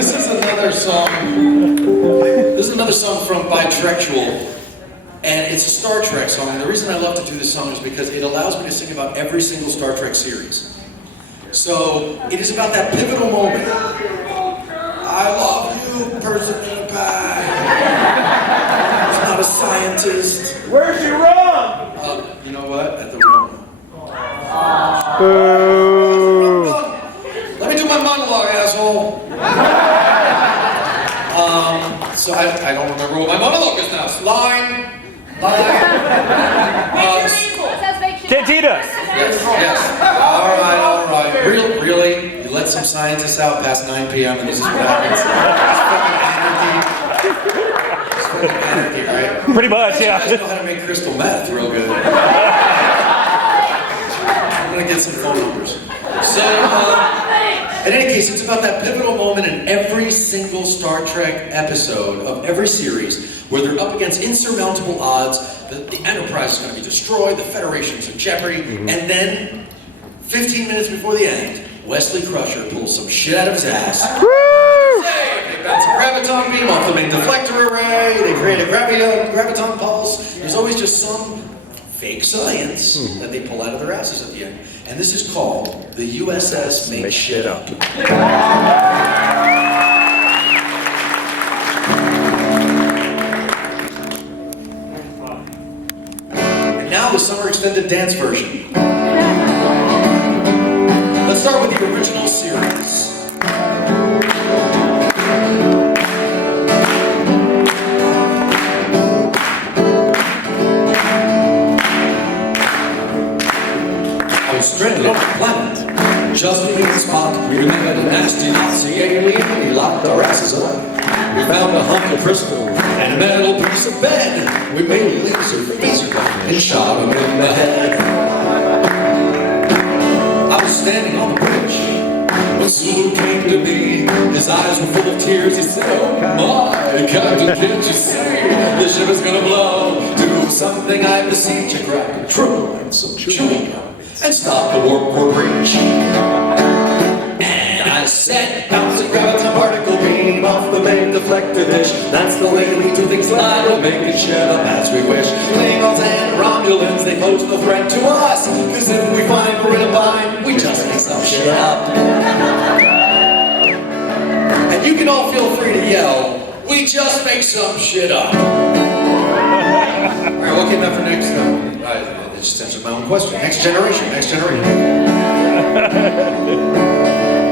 This is another song. This is another song from Bitrektual, and it's a Star Trek song. And the reason I love to do this song is because it allows me to sing about every single Star Trek series. So it is about that pivotal moment. I love you, person in a pie. He's not a scientist. Where's she wrong? You know what? At the room. Boo. Let me do my monologue, asshole. So I don't remember what my monologue is now. Line. Cantinas. Yes. All right. Really? You let some scientists out past 9 p.m. and this is what happens. It's fucking anarchy, right? Pretty much, yeah. You guys know how to make crystal meth real good. I'm gonna get some phone numbers. So, in any case, it's about that pivotal moment in every single Star Trek episode of every series where they're up against insurmountable odds. The Enterprise is going to be destroyed, the Federation's in jeopardy, and then, 15 minutes before the end, Wesley Crusher pulls some shit out of his ass. They bounce a graviton beam off the main deflector array, they create a graviton pulse. There's always just some fake science that they pull out of their asses at the end. And this is called the USS Make Shit Up. And now the summer extended dance version. Let's start with the original series. Stranded on the planet, just in the spot. We met a nasty Nazi alien and he locked our asses up. We found a hunk of crystal and a metal piece of bed. We made a laser gun and shot him in the head. I was standing on the bridge when Sulu came to me. His eyes were full of tears. He said, "Oh my, Captain, can't you see? The ship is gonna blow. Do something I beseech you, grab control and some chewing gum and stop the warp core breach." And I said, bounce a graviton particle beam off the main deflector dish. That's the way we do things live, we'll make it shit up as we wish. Klingons and Romulans, they pose no threat to us, cause if we find we're in a bind, we just make some shit up. And you can all feel free to yell, we just make some shit up. Alright, what came after next though? I just answered my own question. Next generation.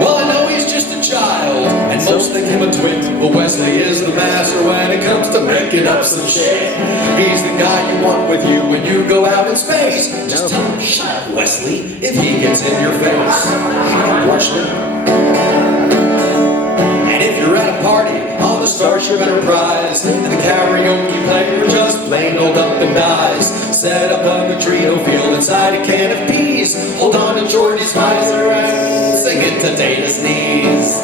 Well, I know he's just a child, and most think him a twit. But Wesley is the master when it comes to making up some shit. He's the guy you want with you when you go out in space. Just tell him, shut up, Wesley, if he gets in your face. Watch him. And if you're at a party on the Starship Enterprise, and the karaoke player just plain old up and dies, set up a neutrino field inside a can of peas. Hold on to Georgie's visor and sing it to Data's knees.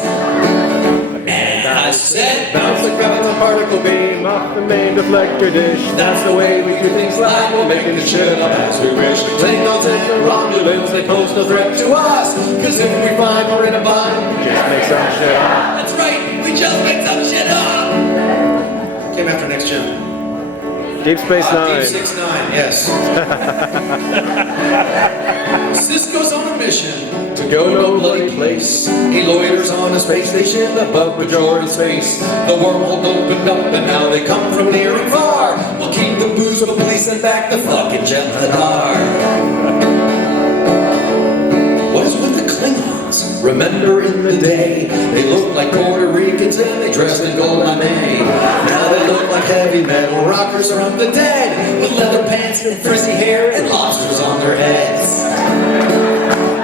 And I said, bounce the graviton particle beam off the main deflector dish. That's the way we do things live, we're making the shit up as we wish. Klingons and Romulans, they pose no threat to us, cause if we find we're in a bind, we just make some shit up. That's right, we just make some shit up. Came after Next Gen. Deep Space Nine. Deep 6-9, yes. Cisco's on a mission to go no bloody place. He loiters on a space station above Majority's face. The wormhole opened up and now they come from near and far. We'll keep the booze from the police and back the fucking Jem'Hadar. What is with the Klingons? Remember in the day, they looked like Puerto Ricans and they dressed in gold lame. Now they look like heavy metal rockers from the dead, with leather pants and frizzy hair and lobsters on their heads.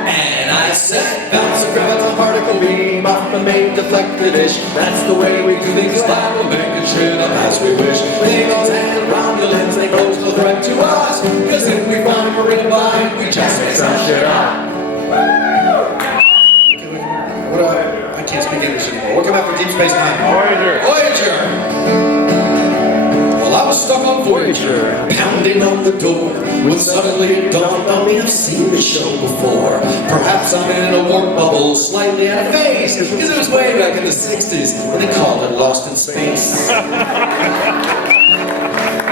And I said, bounce a graviton particle beam off the main deflector dish. That's the way we do things live, we'll make it shit up as we wish. Klingons and Romulans, they pose no threat to us, cause if we find we're in a bind, we just make some shit up. I can't speak English anymore. We'll come after Deep Space Nine. Voyager. Well, I was stuck on Voyager, pounding on the door, when suddenly it dawned on me I've seen the show before. Perhaps I'm in a warp bubble, slightly out of phase, because it was way back in the 60s when they called it Lost in Space.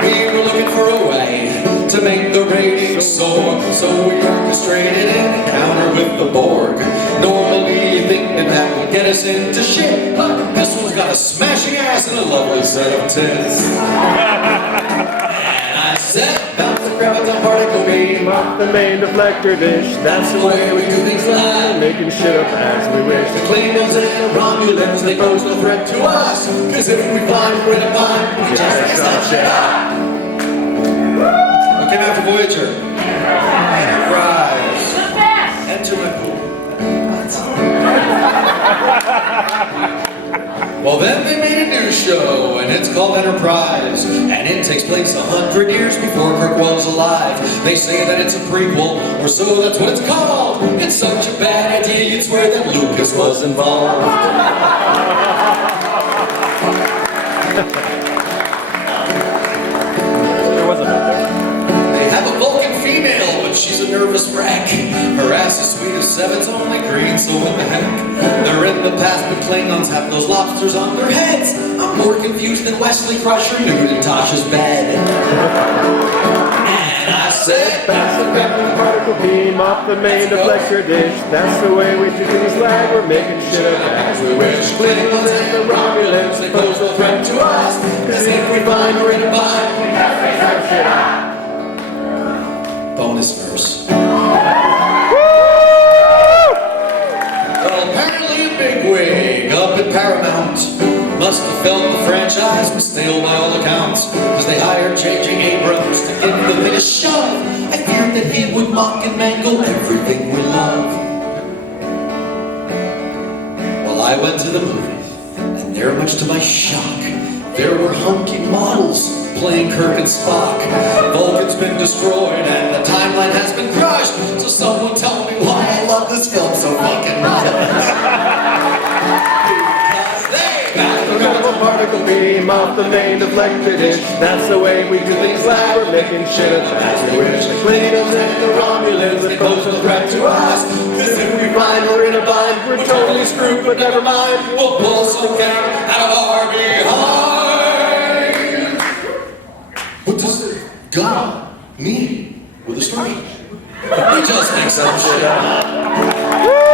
We were looking for a way to make the ratings soar, so we orchestrated an encounter with the Borg. Normally you think that would get us into shit, but this one's got a smashing ass and a lovely set of tits. And I said, bounce and grab a dumb particle beam Off the main deflector dish. That's the way we do things live. Making shit up as we wish. The Klingons and the Romulans, they pose no threat to us, cause if we find we're in a bind, we just make some shit up. What came after Voyager? Rise. Enter my pool. Well, then they made a new show, and it's called Enterprise, and it takes place 100 years before Kirk was alive. They say that it's a prequel, or so that's what it's called. It's such a bad idea, you'd swear that Lucas was involved. They have a Vulcan female, but she's a nervous wreck. Her ass is sweet as seven's only green, so what the heck? They're in the past, but Klingons have those lobsters on their heads. I'm more confused than Wesley Crusher nude in Tasha's bed. And I said, That's the particle beam off the main deflector dish. That's the way we do things live. We're making shit up as we wish. Klingons and the Romulans, they pose no threat to us, cause if we find we're in a bind, we gotta make some shit up. Bonus verse. Well, apparently a bigwig up at Paramount must have felt the franchise was stale by all accounts, cause they hired J.J. Abrams to give the thing a shove. I feared that he would mock and mangle everything we love. Well, I went to the movies, and there, much to my shock, there were hunky models playing Kirk and Spock. Vulcan's been destroyed and the timeline has been crushed, so someone tell me why I love this film so fucking much. Because they back the Particle beam off the main deflector dish. That's the way we do things live. We're making shit up as we wish. The Klingons and the Romulans, they pose no threat to us, cause if we find we're in a bind, we're totally screwed, but never mind. We'll pull some gang out of our behind. What does God mean with a story? We just make some shit up.